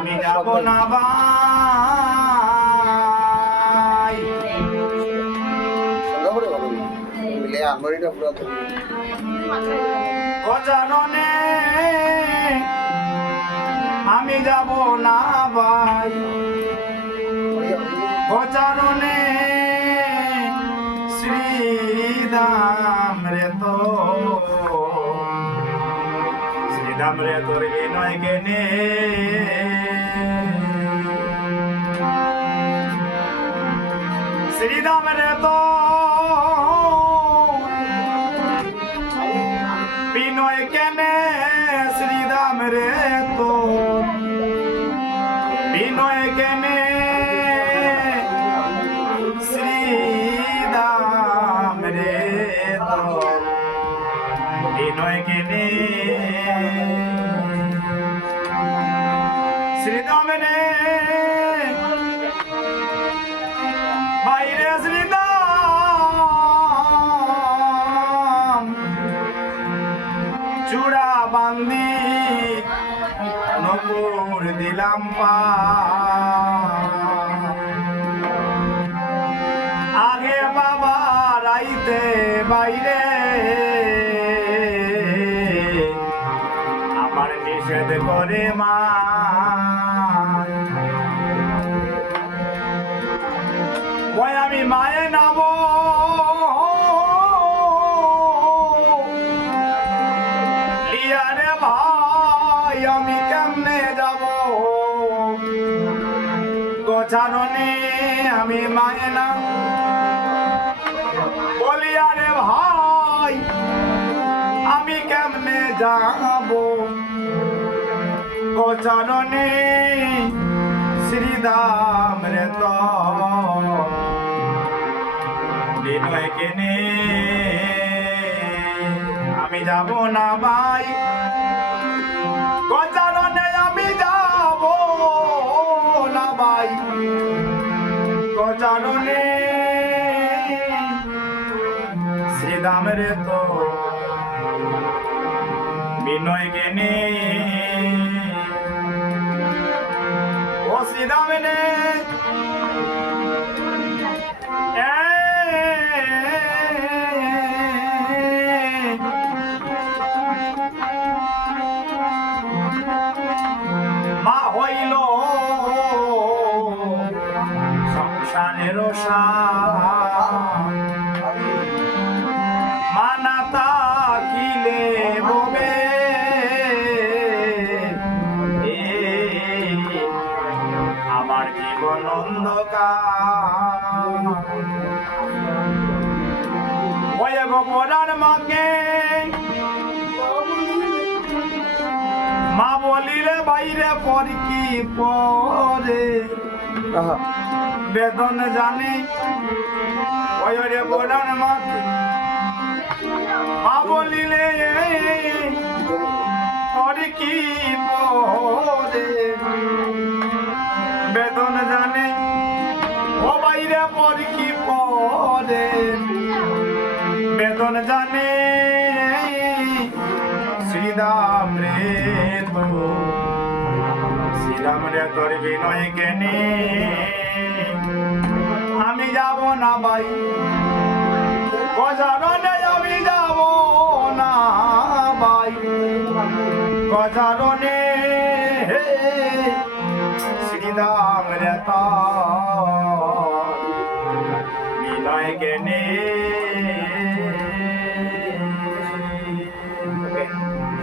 আমি যাব না ভাই গজাননে আমি যাব না ভাই গজাননে শ্রীরাম রে তো শ্রীরাম রে তোর বিনয় কেনে শ্রীরাম রে তো বিনয় কেনে শ্রীরাম রে তো বিনয় কেনে শ্রীরাম রে তো বিনয় কেনে শ্রীরাম রে বাইরে শ্রীরাম চূড়া বান্দি নপুর দিলাম পা আগে বাবা রাইতে বাইরে আমার নিষেধ করে মা ওই আমি মায়ে নাব লিয়ারে ভাই আমি কেমনে যাব গোছারণে আমি মায়ে না বলি আরে ভাই আমি কেমনে যাব গোছারণে শ্রীরাম রে তো বিনয় কেনে আমি যাব না ভাই গোছারণে আমি যাব না ভাই গোছারণে শ্রীরাম রে তো বিনয় কেনে ও শ্রীরাম রে মা হইল সংসারের মানা তাকিলে ববে আমার জীবন অন্ধকার ওই গোপরার মাকে মা বলিলে বাইরে পর কি পরে বেদন জানি ওই রে গোড়ার মাকে মা বলিলে পর কি পরে বেদন জানে ও বাইরে পর কি পরে বেদন জানে শ্রীরাম রে তো শ্রীরাম রে তোর বিনয় কেনে আমি যাব না ভাই গজারণে আমি যাব না ভাই গজারণে শ্রীরাম রে তো বিনয় কেনে